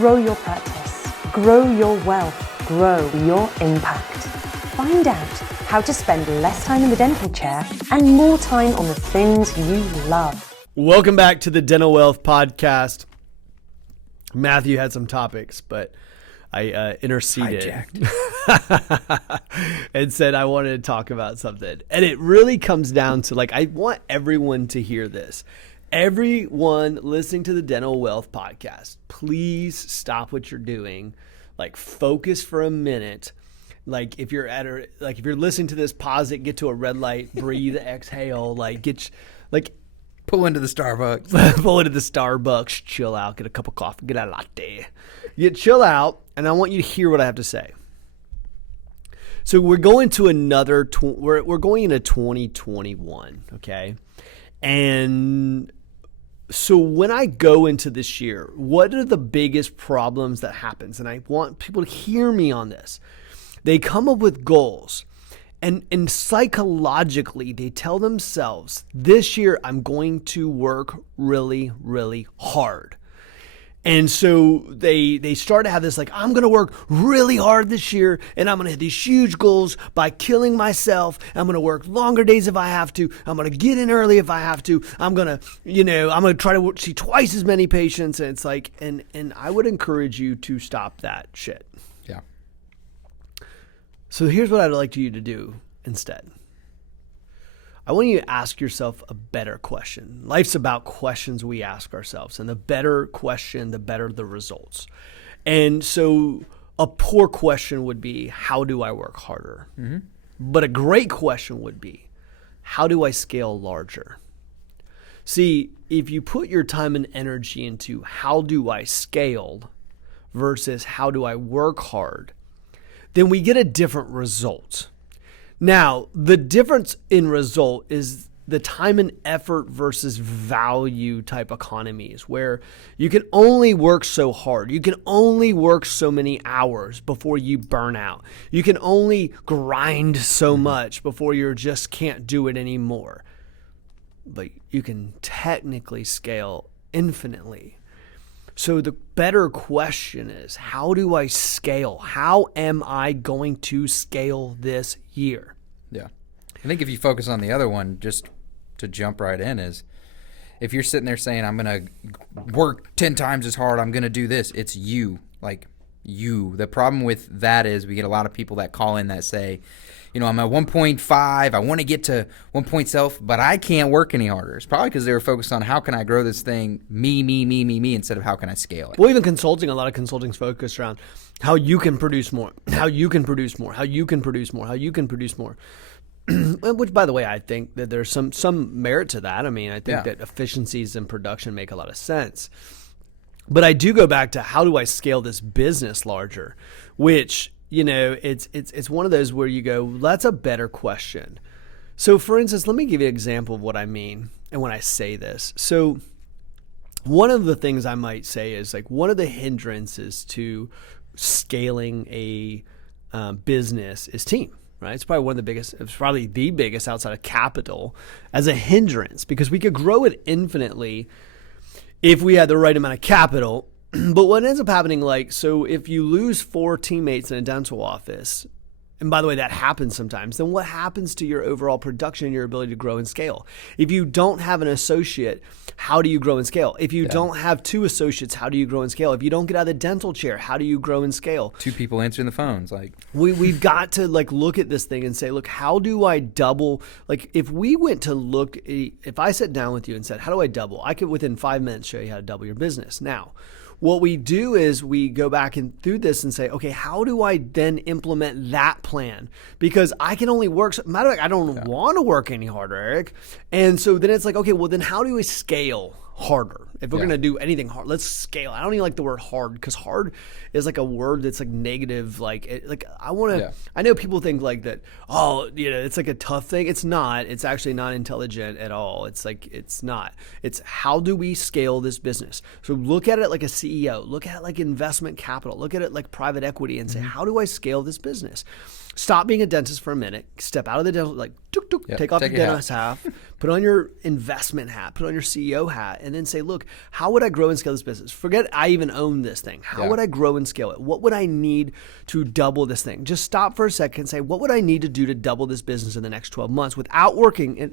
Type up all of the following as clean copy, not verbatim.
Grow your practice, grow your wealth, grow your impact. Find out how to spend less time in the dental chair and more time on the things you love. Welcome back to the Dental Wealth Podcast. Matthew had some topics, but I interceded and said I wanted to talk about something. And it really comes down to, like, I want everyone to hear this. Everyone listening to the Dental Wealth Podcast, please stop what you're doing. Like, focus for a minute. Like, if you're if you're listening to this, pause it, get to a red light, breathe, exhale, pull into the Starbucks. Pull into the Starbucks, chill out, get a cup of coffee, get a latte. You chill out, and I want you to hear what I have to say. So we're going to we're going into 2021, okay? And so when I go into this year, what are the biggest problems that happens? And I want people to hear me on this. They come up with goals. And psychologically, they tell themselves, this year I'm going to work really, really hard. And so they start to have this, like, I'm going to work really hard this year, and I'm going to hit these huge goals by killing myself. I'm going to work longer days if I have to. I'm going to get in early if I have to. I'm going to try to see twice as many patients. And it's like, and I would encourage you to stop that shit. Yeah. So here's what I'd like you to do instead. I want you to ask yourself a better question. Life's about questions we ask ourselves, and the better question, the better the results. And so a poor question would be, how do I work harder? Mm-hmm. But a great question would be, how do I scale larger? See, if you put your time and energy into how do I scale versus how do I work hard, then we get a different result. Now, the difference in result is the time and effort versus value type economies, where you can only work so hard. You can only work so many hours before you burn out. You can only grind so much before you just can't do it anymore. But you can technically scale infinitely. So the better question is, how do I scale? How am I going to scale this year? Yeah. I think if you focus on the other one, just to jump right in, is if you're sitting there saying, I'm going to work 10 times as hard, I'm going to do this, it's you. Like, you. The problem with that is we get a lot of people that call in that say, I'm at 1.5, I want to get to 1.7, but I can't work any harder. It's probably because they were focused on how can I grow this thing, me, instead of how can I scale it. Well, even consulting, a lot of consulting's focused around how you can produce more, how you can produce more, how you can produce more, how you can produce more. Which, by the way, I think that there's some merit to that. I mean, I think that efficiencies in production make a lot of sense. But I do go back to, how do I scale this business larger, which, it's one of those where you go, that's a better question. So for instance, let me give you an example of what I mean and when I say this. So one of the things I might say is, like, one of the hindrances to scaling a business is team, right? It's probably one of the biggest, it's probably the biggest outside of capital as a hindrance, because we could grow it infinitely if we had the right amount of capital. But what ends up happening, so if you lose 4 teammates in a dental office, and by the way, that happens sometimes, then what happens to your overall production and your ability to grow and scale? If you don't have an associate, how do you grow and scale? If you don't have 2 associates, how do you grow and scale? If you don't get out of the dental chair, how do you grow and scale? 2 people answering the phones. We've got to look at this thing and say, look, how do I double? If we went to if I sat down with you and said, how do I double? I could within 5 minutes show you how to double your business. Now, what we do is we go back and through this and say, okay, how do I then implement that plan? Because I can only work. Matter of fact, I don't want to work any harder, Eric. And so then it's like, okay, well then how do we scale harder? If we're going to do anything hard, let's scale. I don't even like the word hard, because hard is like a word that's like negative. I want to, I know people think like that, it's like a tough thing. It's not. It's actually not intelligent at all. It's not. It's how do we scale this business? So look at it like a CEO. Look at it like investment capital. Look at it like private equity and say, how do I scale this business? Stop being a dentist for a minute. Step out of the dental, take off your dentist hat, put on your investment hat, put on your CEO hat, and then say, look, how would I grow and scale this business? Forget I even own this thing. How would I grow and scale it? What would I need to double this thing? Just stop for a second and say, what would I need to do to double this business in the next 12 months without working,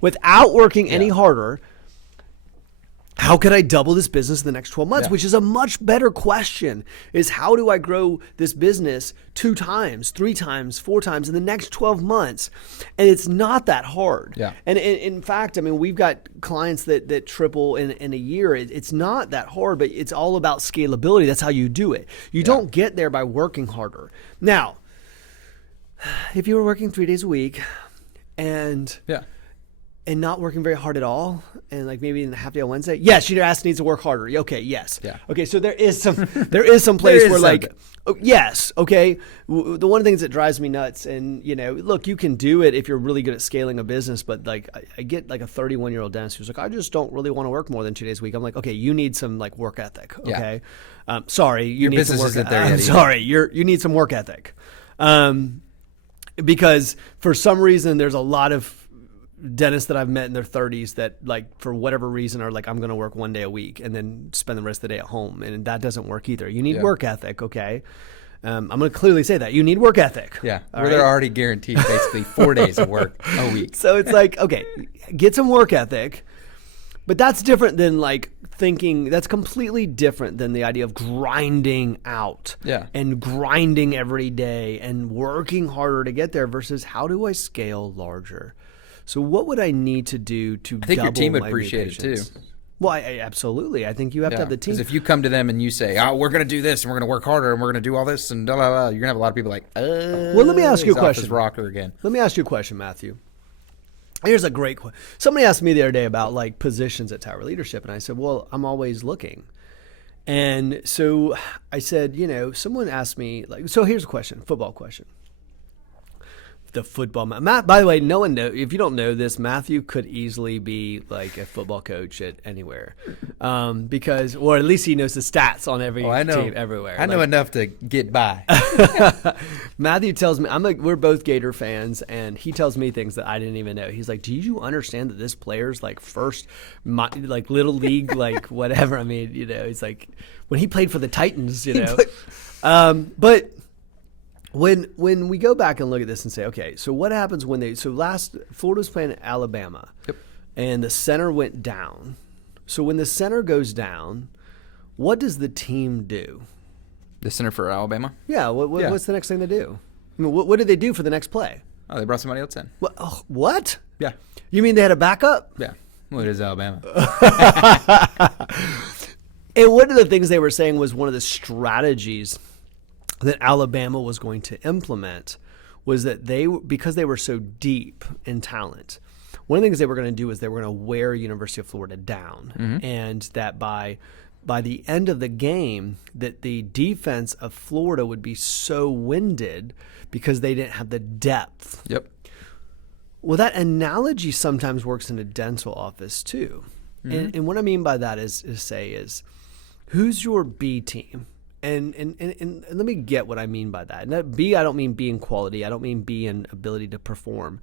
without working any harder? How could I double this business in the next 12 months? Which is a much better question, is how do I grow this business 2 times, 3 times, 4 times in the next 12 months? And it's not that hard. Yeah. And in fact, I mean, we've got clients that triple in a year. It's not that hard, but it's all about scalability. That's how you do it. You don't get there by working harder. Now, if you were working 3 days a week and not working very hard at all, and like maybe in a half day on Wednesday, yes, your ass needs to work harder. Okay, yes. Yeah. Okay, so there is some place where like, yes, okay. The one of the things that drives me nuts, and look, you can do it if you're really good at scaling a business, but like I get like a 31-year-old dentist who's like, I just don't really want to work more than 2 days a week. I'm like, okay, you need some like work ethic. Okay, sorry, you your need business some work. Isn't there yet I'm sorry, you need some work ethic, because for some reason there's a lot of dentists that I've met in their 30s that like for whatever reason are like, I'm going to work 1 day a week and then spend the rest of the day at home, and that doesn't work either. You need work ethic, okay? I'm going to clearly say that you need work ethic. Yeah, they're already guaranteed basically 4 days of work a week. So it's like, okay, get some work ethic, but that's different than like thinking. That's completely different than the idea of grinding out and grinding every day and working harder to get there versus how do I scale larger? So what would I need to do to double my I think your team would appreciate it too. Well, absolutely. I think you have to have the team. Because if you come to them and you say, oh, we're going to do this and we're going to work harder and we're going to do all this and blah, blah, blah, you're going to have a lot of people like, well, let me ask you a question. Rocker again. Let me ask you a question, Matthew. Here's a great question. Somebody asked me the other day about like positions at Tower Leadership, and I said, well, I'm always looking. And so I said, someone asked me, like, so here's a question, football question. The football, Matt, by the way, no one knows, if you don't know this, Matthew could easily be like a football coach at anywhere, because, or at least he knows the stats on every team everywhere. I know enough to get by. Matthew tells me, we're both Gator fans, and he tells me things that I didn't even know. He's like, do you understand that this player's like first, like little league, like whatever. I mean, he's like, when he played for the Titans, but when we go back and look at this and say, okay, so what happens when Florida was playing Alabama, and the center went down. So when the center goes down, what does the team do? The center for Alabama? Yeah. What's the next thing they do? I mean, what did they do for the next play? Oh, they brought somebody else in. What? Yeah. You mean they had a backup? Yeah. Well, it is Alabama. And one of the things they were saying was one of the strategies that Alabama was going to implement was that because they were so deep in talent, one of the things they were going to do is they were going to wear University of Florida down, and that by the end of the game, that the defense of Florida would be so winded because they didn't have the depth. Yep. Well, that analogy sometimes works in a dental office too, and what I mean by that is who's your B team? And let me get what I mean by that. And that B, I don't mean B in quality. I don't mean B in ability to perform.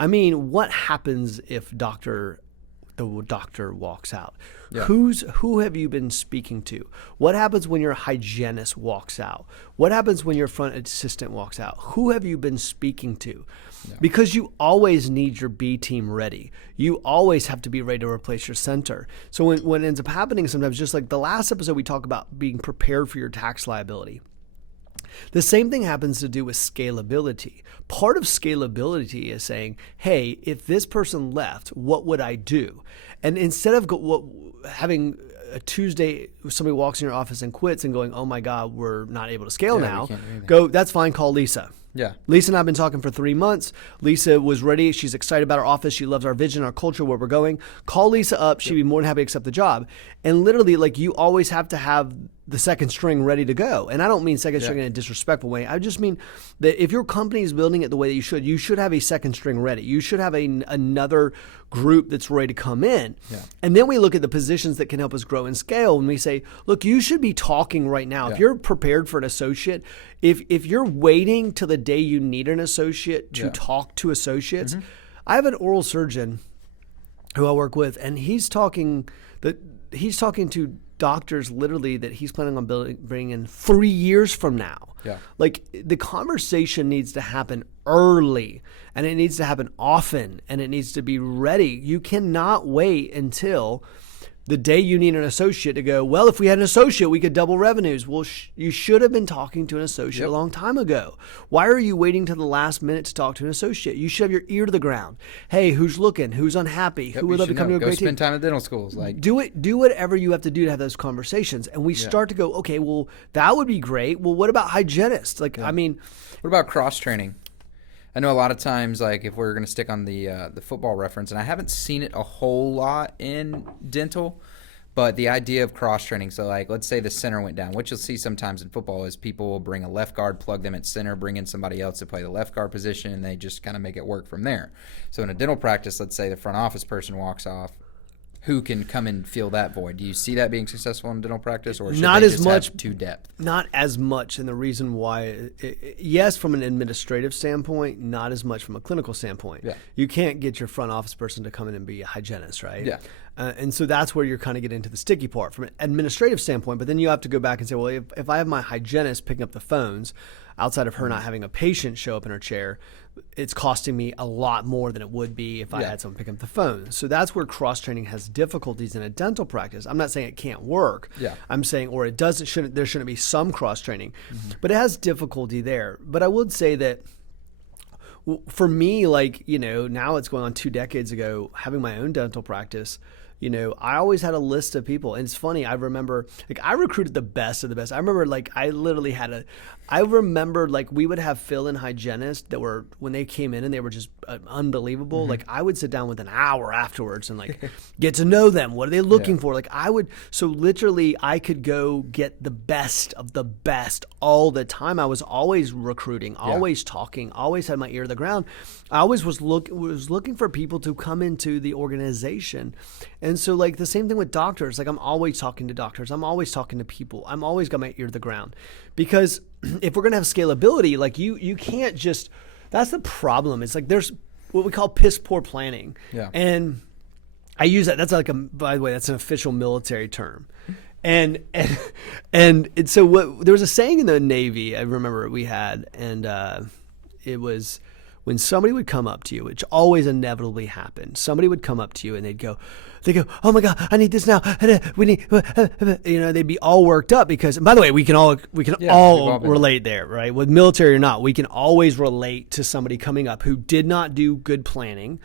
I mean, what happens if the doctor walks out? Yeah. Who have you been speaking to? What happens when your hygienist walks out? What happens when your front assistant walks out? Who have you been speaking to? Yeah. Because you always need your B team ready. You always have to be ready to replace your center. So what ends up happening sometimes, just like the last episode, we talk about being prepared for your tax liability. The same thing happens to do with scalability. Part of scalability is saying, hey, if this person left, what would I do? And instead of having a Tuesday, somebody walks in your office and quits and going, oh my God, we're not able to scale now, go, that's fine, call Lisa. Yeah. Lisa and I have been talking for 3 months. Lisa was ready. She's excited about our office. She loves our vision, our culture, where we're going. Call Lisa up. She'd be more than happy to accept the job. And literally, like, you always have to have the second string ready to go. And I don't mean second string in a disrespectful way. I just mean that if your company is building it the way that you should have a second string ready. You should have another group that's ready to come in. Yeah. And then we look at the positions that can help us grow and scale, and we say, look, you should be talking right now. Yeah. If you're prepared for an associate, if you're waiting till the day you need an associate to talk to associates, I have an oral surgeon who I work with, and he's talking that he's talking to doctors literally that he's planning on bringing in 3 years from now. Yeah. Like the conversation needs to happen early, and it needs to happen often, and it needs to be ready. You cannot wait until the day you need an associate to go, well, if we had an associate, we could double revenues. Well, you should have been talking to an associate a long time ago. Why are you waiting till the last minute to talk to an associate? You should have your ear to the ground. Hey, who's looking? Who's unhappy? Who would love to come to a go great spend team? time at dental schools. Like, Do whatever you have to do to have those conversations. And we start to go, okay, well, that would be great. Well, what about hygienists? Like, I mean, what about cross training? I know a lot of times, like if we're going to stick on the football reference, and I haven't seen it a whole lot in dental, but the idea of cross training. So like, let's say the center went down. What you'll see sometimes in football is people will bring a left guard, plug them at center, bring in somebody else to play the left guard position, and they just kind of make it work from there. So in a dental practice, let's say the front office person walks off. Who can come and fill that void? Do you see that being successful in dental practice, or should not they as just much have too depth? Not as much, and the reason why, yes, from an administrative standpoint, not as much from a clinical standpoint. Yeah. You can't get your front office person to come in and be a hygienist, right? Yeah. And so that's where you're kind of getting into the sticky part from an administrative standpoint. But then you have to go back and say, well, if I have my hygienist picking up the phones, outside of her not having a patient show up in her chair, it's costing me a lot more than it would be if I had someone pick up the phone. So that's where cross-training has difficulties in a dental practice. I'm not saying it can't work. Yeah. I'm saying, or it doesn't, there shouldn't be some cross-training. But it has difficulty there. But I would say that for me, like, you know, now it's going on 2 decades ago, having my own dental practice, you know, I always had a list of people. And it's funny, I remember, like, I recruited the best of the best. I remember, like, we would have fill-in hygienists that were, when they came in and they were just unbelievable. Like, I would sit down with an hour afterwards and, like, get to know them. What are they looking for? Like, so literally I could go get the best of the best all the time. I was always recruiting, always talking, always had my ear to the ground. I always was looking for people to come into the organization. And so, like, the same thing with doctors. Like, I'm always talking to doctors. I'm always talking to people. I'm always got my ear to the ground. Because if we're going to have scalability, like, you can't just – that's the problem. It's like there's what we call piss poor planning. Yeah. And I use that. That's like by the way, that's an official military term. And so there was a saying in the Navy I remember we had, and it was – when somebody would come up to you, which always inevitably happened, somebody would come up to you and they'd go, oh my God, I need this now. We need, you know, they'd be all worked up because, and by the way, we can all relate there, right? With military or not, we can always relate to somebody coming up who did not do good planning,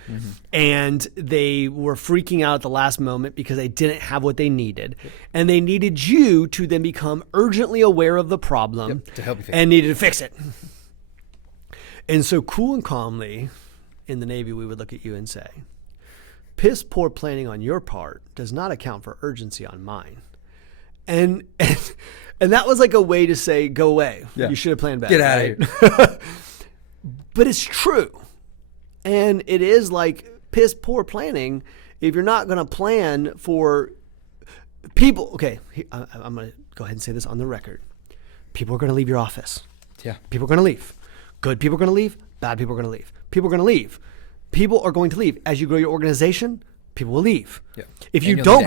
and they were freaking out at the last moment because they didn't have what they needed, and they needed you to then become urgently aware of the problem to help you fix and needed to fix it. And so cool and calmly in the Navy, we would look at you and say, piss poor planning on your part does not account for urgency on mine. And that was like a way to say, go away. Yeah. You should have planned better. Get out of here. But it's true. And it is like piss poor planning if you're not going to plan for people. Okay, I'm going to go ahead and say this on the record. People are going to leave your office. Yeah. People are going to leave. Good people are going to leave. Bad people are going to leave. People are going to leave. People are going to leave. As you grow your organization, people will leave. Yeah. If you don't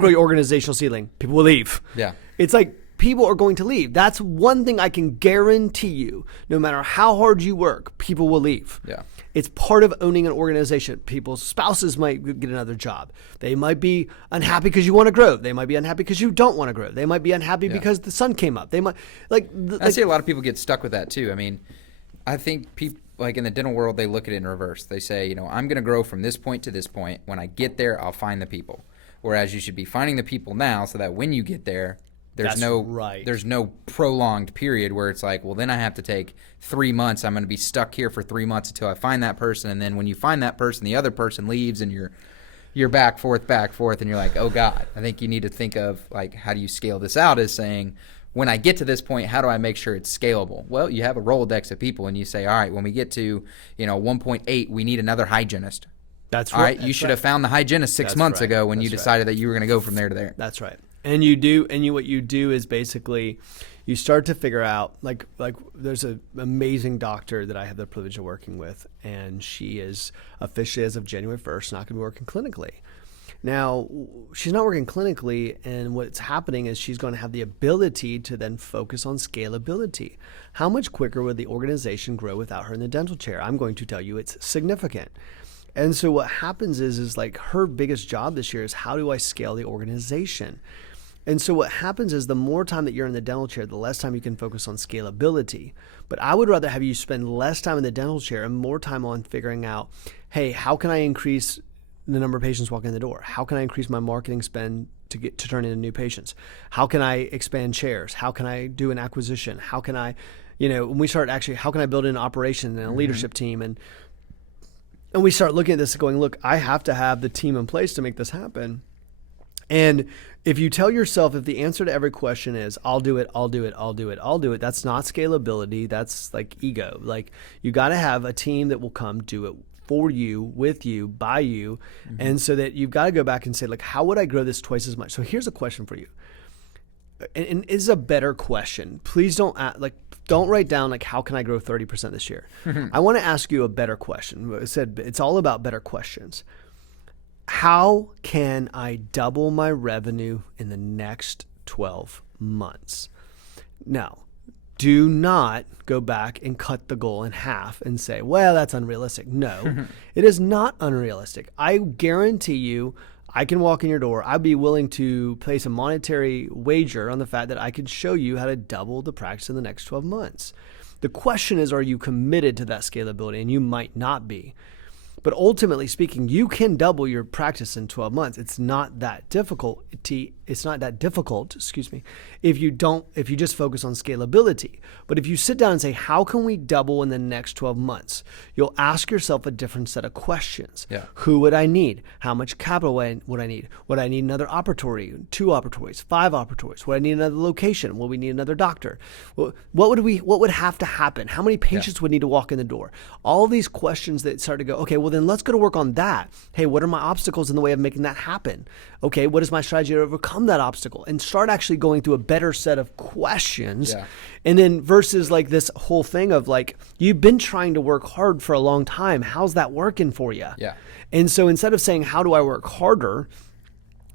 grow your organizational ceiling, people will leave. Yeah. It's like people are going to leave. That's one thing I can guarantee you. No matter how hard you work, people will leave. Yeah. It's part of owning an organization. People's spouses might get another job. They might be unhappy because you want to grow. They might be unhappy because you don't want to grow. They might be unhappy because the sun came up. They might I see a lot of people get stuck with that too. I mean, I think people like in the dental world, they look at it in reverse. They say, you know, I'm going to grow from this point to this point. When I get there, I'll find the people. Whereas you should be finding the people now so that when you get there, there's no prolonged period where it's like, well, then I have to take 3 months. I'm going to be stuck here for 3 months until I find that person. And then when you find that person, the other person leaves and you're back, forth, and you're like, oh God. I think you need to think of like, how do you scale this out as saying, when I get to this point, how do I make sure it's scalable? Well, you have a Rolodex of people and you say, all right, when we get to, 1.8, we need another hygienist. That's right. All right. You should have found the hygienist 6 months ago when you decided that you were going to go from there to there. That's right. And what you do is basically you start to figure out like there's an amazing doctor that I have the privilege of working with, and she is officially as of January 1st not going to be working clinically. Now, she's not working clinically, and what's happening is she's going to have the ability to then focus on scalability. How much quicker would the organization grow without her in the dental chair? I'm going to tell you it's significant. And so what happens is like her biggest job this year is how do I scale the organization? And so what happens is the more time that you're in the dental chair, the less time you can focus on scalability. But I would rather have you spend less time in the dental chair and more time on figuring out, hey, how can I increase the number of patients walking in the door? How can I increase my marketing spend to turn into new patients? How can I expand chairs? How can I do an acquisition? How can I, when we start actually, how can I build an operation and a leadership team? And we start looking at this and going, look, I have to have the team in place to make this happen. And if you tell yourself, if the answer to every question is, I'll do it, I'll do it, I'll do it, I'll do it, that's not scalability. That's like ego. Like you got to have a team that will come do it for you, with you, by you. And so that you've got to go back and say, like, how would I grow this twice as much? So here's a question for you. And it's a better question. Please don't write down like, how can I grow 30% this year? I want to ask you a better question. I said it's all about better questions. How can I double my revenue in the next 12 months? Now, do not go back and cut the goal in half and say, well, that's unrealistic. No, it is not unrealistic. I guarantee you, I can walk in your door. I'd be willing to place a monetary wager on the fact that I could show you how to double the practice in the next 12 months. The question is, are you committed to that scalability? And you might not be. But ultimately speaking, you can double your practice in 12 months. It's not that difficult. If you just focus on scalability. But if you sit down and say, how can we double in the next 12 months? You'll ask yourself a different set of questions. Yeah. Who would I need? How much capital would I need? Would I need another operatory, 2 operatories, 5 operatories? Would I need another location? Will we need another doctor? What would have to happen? How many patients would need to walk in the door? All these questions that start to go, okay, well then let's go to work on that. Hey, what are my obstacles in the way of making that happen? Okay, what is my strategy to overcome that obstacle? And start actually going through a better set of questions. Yeah. And then versus like this whole thing of like, you've been trying to work hard for a long time. How's that working for you? Yeah. And so instead of saying, how do I work harder?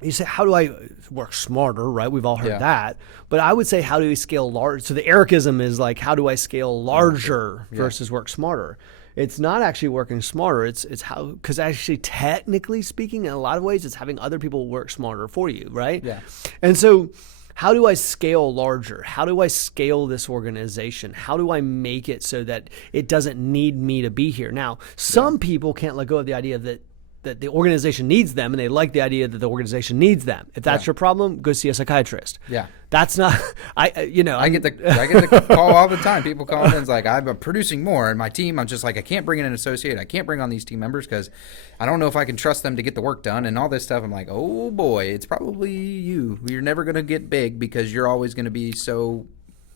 You say, how do I work smarter, right? We've all heard that. But I would say, how do we scale large? So the Ericism is like, how do I scale larger versus work smarter? It's not actually working smarter. It's how, because actually technically speaking, in a lot of ways, it's having other people work smarter for you, right? Yeah. And so how do I scale larger? How do I scale this organization? How do I make it so that it doesn't need me to be here? Now, some people can't let go of the idea that the organization needs them, and they like the idea that the organization needs them. If that's your problem, go see a psychiatrist. Yeah. That's not, I get the call all the time. People call in and it's like, I'm producing more, and my team, I'm just like, I can't bring in an associate. I can't bring on these team members because I don't know if I can trust them to get the work done and all this stuff. I'm like, oh boy, it's probably you. You're never going to get big because you're always going to be so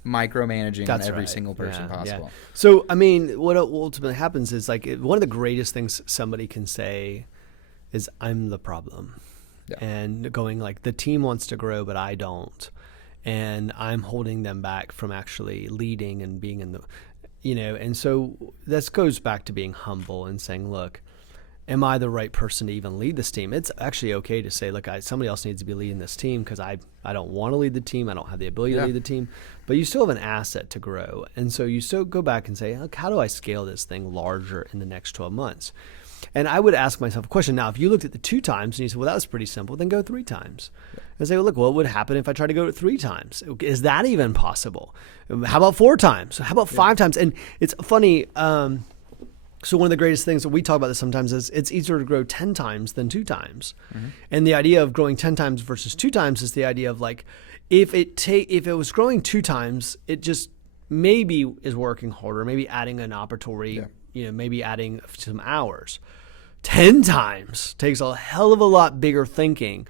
micromanaging on every single person possible. Yeah. So, I mean, what ultimately happens is like, one of the greatest things somebody can say is, I'm the problem. Yeah. And going like, the team wants to grow, but I don't. And I'm holding them back from actually leading and being in the, and so this goes back to being humble and saying, look, am I the right person to even lead this team? It's actually okay to say, look, somebody else needs to be leading this team because I don't want to lead the team. I don't have the ability to lead the team, but you still have an asset to grow. And so you still go back and say, look, how do I scale this thing larger in the next 12 months? And I would ask myself a question. Now, if you looked at the 2 times and you said, well, that was pretty simple, then go 3 times. And say, well, look, what would happen if I tried to go 3 times? Is that even possible? How about 4 times? How about 5 times? And it's funny. So one of the greatest things that we talk about this sometimes is it's easier to grow 10 times than 2 times. Mm-hmm. And the idea of growing 10 times versus 2 times is the idea of like, if it was growing 2 times, it just maybe is working harder, maybe adding an operatory, maybe adding some hours. 10 times takes a hell of a lot bigger thinking,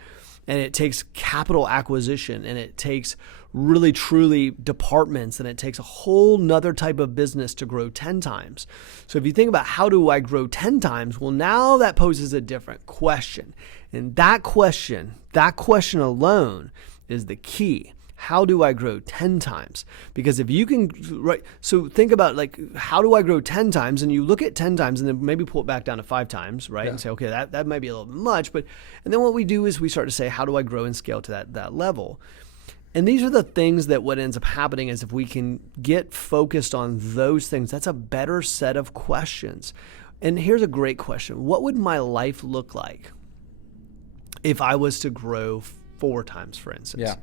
and it takes capital acquisition, and it takes really truly departments, and it takes a whole nother type of business to grow 10 times. So if you think about how do I grow 10 times, well, now that poses a different question. And that question alone is the key. how do I grow 10 times? Because if you can, right, so think about like, how do I grow 10 times? And you look at 10 times and then maybe pull it back down to 5 times, right? And say, okay, that might be a little bit much. And then what we do is we start to say, how do I grow and scale to that level? And these are the things that what ends up happening is if we can get focused on those things, that's a better set of questions. And here's a great question. What would my life look like if I was to grow 4 times, for instance? Yeah.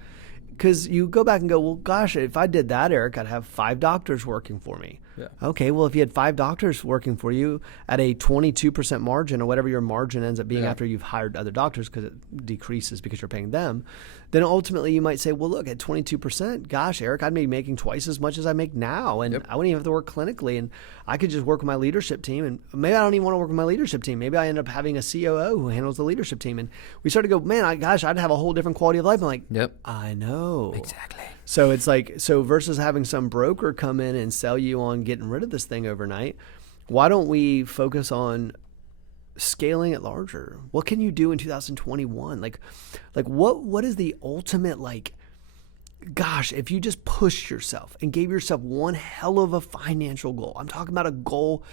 Because you go back and go, well, gosh, if I did that, Eric, I'd have 5 doctors working for me. Yeah. Okay, well, if you had 5 doctors working for you at a 22% margin or whatever your margin ends up being after you've hired other doctors because it decreases because you're paying them, then ultimately you might say, well, look, at 22%, gosh, Eric, I'd be making twice as much as I make now. And I wouldn't even have to work clinically. And I could just work with my leadership team. And maybe I don't even want to work with my leadership team. Maybe I end up having a COO who handles the leadership team. And we start to go, man, I'd have a whole different quality of life. I'm like, I know. Exactly. So it's like, so versus having some broker come in and sell you on getting rid of this thing overnight, why don't we focus on scaling it larger? What can you do in 2021? Like what is the ultimate, like, gosh, if you just pushed yourself and gave yourself one hell of a financial goal. I'm talking about a goal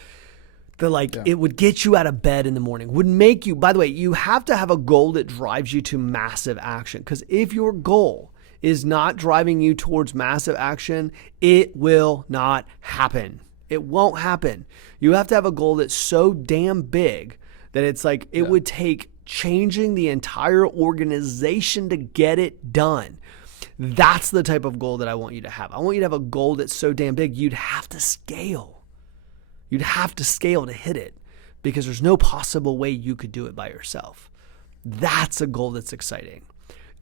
that it would get you out of bed in the morning, would make you, by the way, you have to have a goal that drives you to massive action. Because if your goal is not driving you towards massive action, it will not happen. It won't happen. You have to have a goal that's so damn big that it's like it would take changing the entire organization to get it done. That's the type of goal that I want you to have. I want you to have a goal that's so damn big, you'd have to scale. You'd have to scale to hit it because there's no possible way you could do it by yourself. That's a goal that's exciting.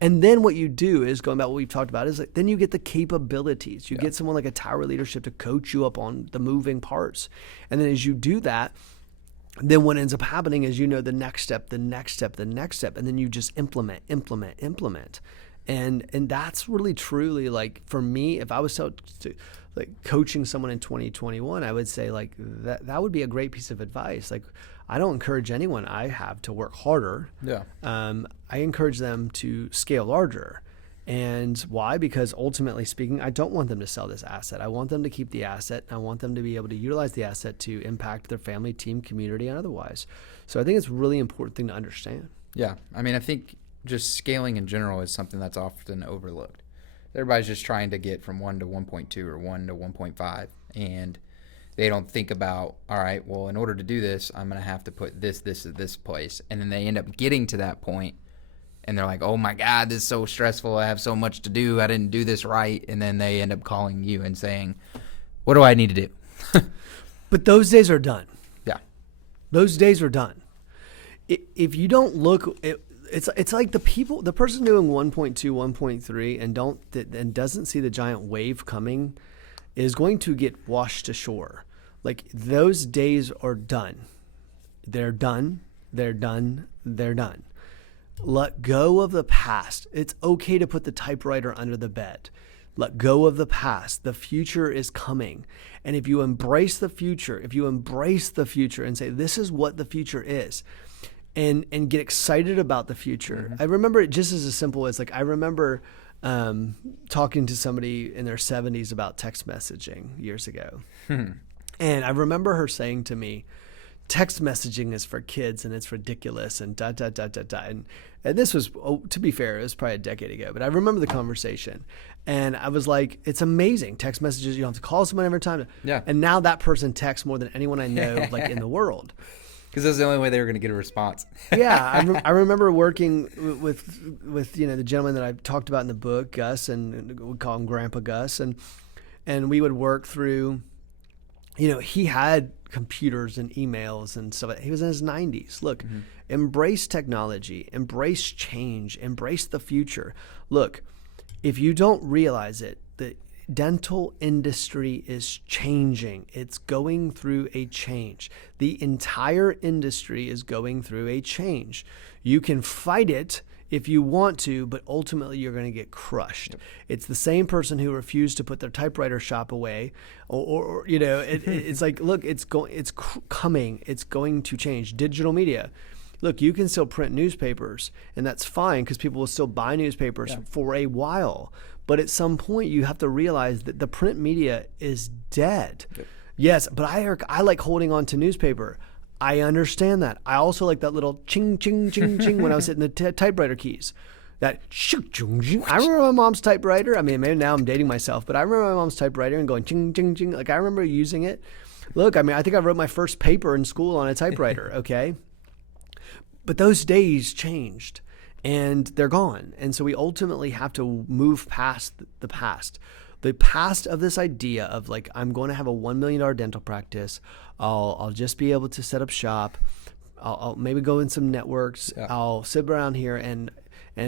And then what you do is, going back to what we've talked about, is like, then you get the capabilities. You get someone like a tower leadership to coach you up on the moving parts. And then as you do that, then what ends up happening is, the next step, the next step, the next step, and then you just implement. And that's really truly, like, for me, if I was coaching someone in 2021, I would say like that would be a great piece of advice. Like, I don't encourage anyone I have to work harder. Yeah. I encourage them to scale larger. And why? Because ultimately speaking, I don't want them to sell this asset. I want them to keep the asset. I want them to be able to utilize the asset to impact their family, team, community, and otherwise. So I think it's a really important thing to understand. Yeah. I mean, I think just scaling in general is something that's often overlooked. Everybody's just trying to get from 1 to 1.2 or 1 to 1.5. And they don't think about, all right, well, in order to do this, I'm going to have to put this at this place. And then they end up getting to that point, and they're like, oh, my God, this is so stressful. I have so much to do. I didn't do this right. And then they end up calling you and saying, what do I need to do? But those days are done. Yeah. Those days are done. If you don't look it's like the person doing 1.2, 1.3 and doesn't see the giant wave coming is going to get washed ashore. Like, those days are done. They're done. They're done. They're done. Let go of the past. It's okay to put the typewriter under the bed. Let go of the past. The future is coming. And if you embrace the future, and say, this is what the future is, and get excited about the future. Mm-hmm. I remember it just as simple as, like, I remember talking to somebody in their 70s about text messaging years ago. And I remember her saying to me, text messaging is for kids and it's ridiculous and da, da, da, da, da. And this was, to be fair, it was probably a decade ago, but I remember the conversation. And I was like, it's amazing. Text messages, you don't have to call someone every time. Yeah. And now that person texts more than anyone I know, like, in the world. Because that's the only way they were going to get a response. Yeah, I remember working with the gentleman that I talked about in the book, Gus, and we call him Grandpa Gus, and we would work through. He had computers and emails and stuff. He was in his 90s. Look, embrace technology, embrace change, embrace the future. Look, if you don't realize it, the dental industry is changing. It's going through a change. The entire industry is going through a change. You can fight it if you want to, but ultimately you're going to get crushed. Yep. It's the same person who refused to put their typewriter shop away, or it's like, look, it's coming. It's going to change. Digital media. Look, you can still print newspapers, and that's fine because people will still buy newspapers for a while. But at some point, you have to realize that the print media is dead. Yep. Yes, but I like holding on to newspaper. I understand that. I also like that little ching, ching, ching, ching when I was hitting the typewriter keys. That shoo, ching, ching. I remember my mom's typewriter. I mean, maybe now I'm dating myself, but I remember my mom's typewriter and going ching, ching, ching. Like I remember using it. Look, I mean, I think I wrote my first paper in school on a typewriter, okay? But those days changed and they're gone. And so we ultimately have to move past the past. The past of this idea of like, I'm going to have a $1 million dental practice. I'll just be able to set up shop. I'll maybe go in some networks. Yeah. I'll sit around here and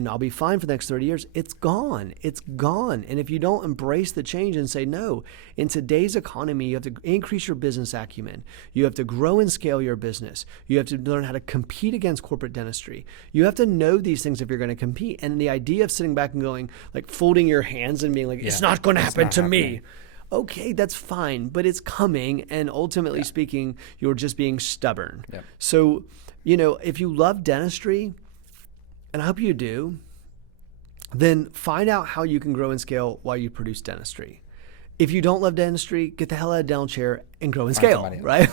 I'll be fine for the next 30 years. It's gone. It's gone. And if you don't embrace the change and say, no, in today's economy, you have to increase your business acumen. You have to grow and scale your business. You have to learn how to compete against corporate dentistry. You have to know these things if you're going to compete. And the idea of sitting back and going, like folding your hands and being like, it's not going to happen to me. Okay, that's fine, but it's coming. And ultimately speaking, you're just being stubborn. Yeah. So, if you love dentistry, and I hope you do, then find out how you can grow and scale while you produce dentistry. If you don't love dentistry, get the hell out of dental chair and grow and scale, right?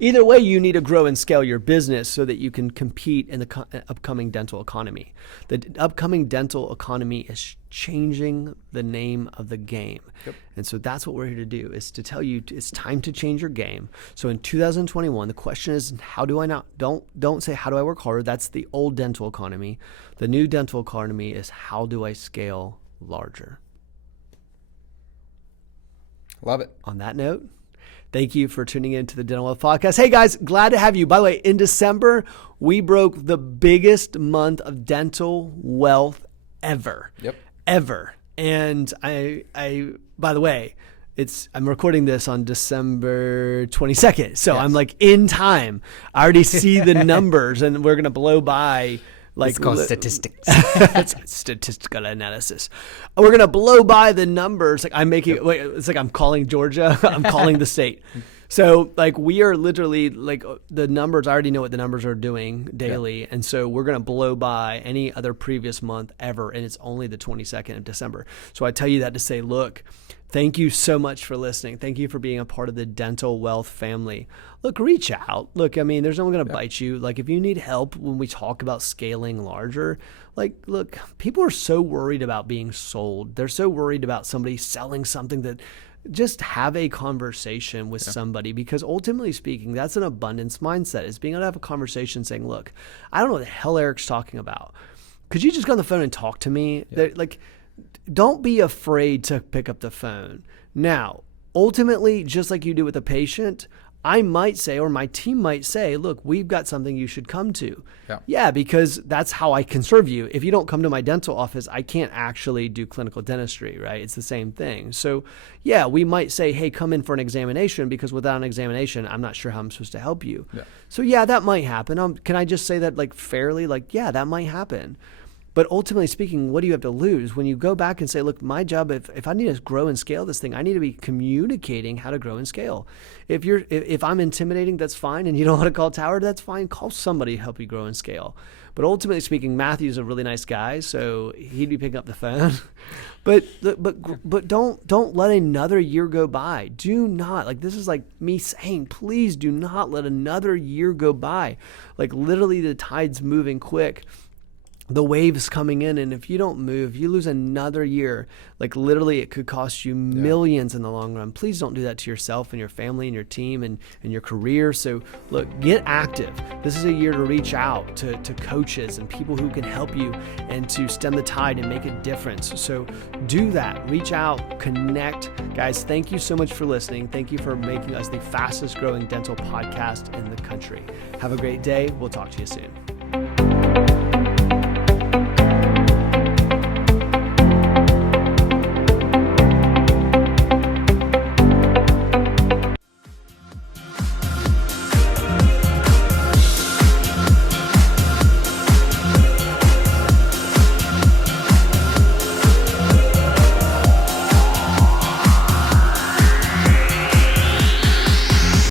Either way, you need to grow and scale your business so that you can compete in the upcoming dental economy. The upcoming dental economy is changing the name of the game. Yep. And so that's what we're here to do, is to tell you it's time to change your game. So in 2021, the question is, how do I not, don't say, how do I work harder? That's the old dental economy. The new dental economy is, how do I scale larger? Love it. On that note, thank you for tuning in to the Dental Wealth Podcast. Hey guys, glad to have you. By the way, in December, we broke the biggest month of dental wealth ever. Yep. Ever. And I by the way, I'm recording this on December 22nd. So yes. I'm like in time. I already see the numbers and we're going to blow by. Like, it's called statistics. It's statistical analysis. We're gonna blow by the numbers. Like it's like I'm calling Georgia. I'm calling the state. So like we are literally like the numbers. I already know what the numbers are doing daily, and so we're gonna blow by any other previous month ever, and it's only the 22nd of December. So I tell you that to say, look, thank you so much for listening. Thank you for being a part of the Dental Wealth family. Look, reach out. Look, I mean, there's no one going to bite you. Like, if you need help when we talk about scaling larger, like, look, people are so worried about being sold. They're so worried about somebody selling something that just have a conversation with somebody, because ultimately speaking, that's an abundance mindset, is being able to have a conversation saying, look, I don't know what the hell Eric's talking about. Could you just go on the phone and talk to me? Yeah. Like, don't be afraid to pick up the phone. Now, ultimately, just like you do with a patient, I might say, or my team might say, look, we've got something you should come to. Yeah, because that's how I can serve you. If you don't come to my dental office, I can't actually do clinical dentistry, right? It's the same thing. So yeah, we might say, hey, come in for an examination, because without an examination, I'm not sure how I'm supposed to help you. Yeah. So yeah, that might happen. Can I just say that like fairly? Like, yeah, that might happen. But ultimately speaking, what do you have to lose when you go back and say, look, my job, if I need to grow and scale this thing, I need to be communicating how to grow and scale. If I'm intimidating, that's fine. And you don't want to call Tower, that's fine. Call somebody to help you grow and scale. But ultimately speaking, Matthew's a really nice guy, so he'd be picking up the phone. but don't let another year go by. Do not, like, this is like me saying, please do not let another year go by. Like, literally the tide's moving quick. The wave's coming in, and if you don't move, you lose another year. Like, literally, it could cost you millions in the long run. Please don't do that to yourself and your family and your team and your career. So look, get active. This is a year to reach out to coaches and people who can help you and to stem the tide and make a difference. So do that. Reach out, connect. Guys, thank you so much for listening. Thank you for making us the fastest growing dental podcast in the country. Have a great day. We'll talk to you soon.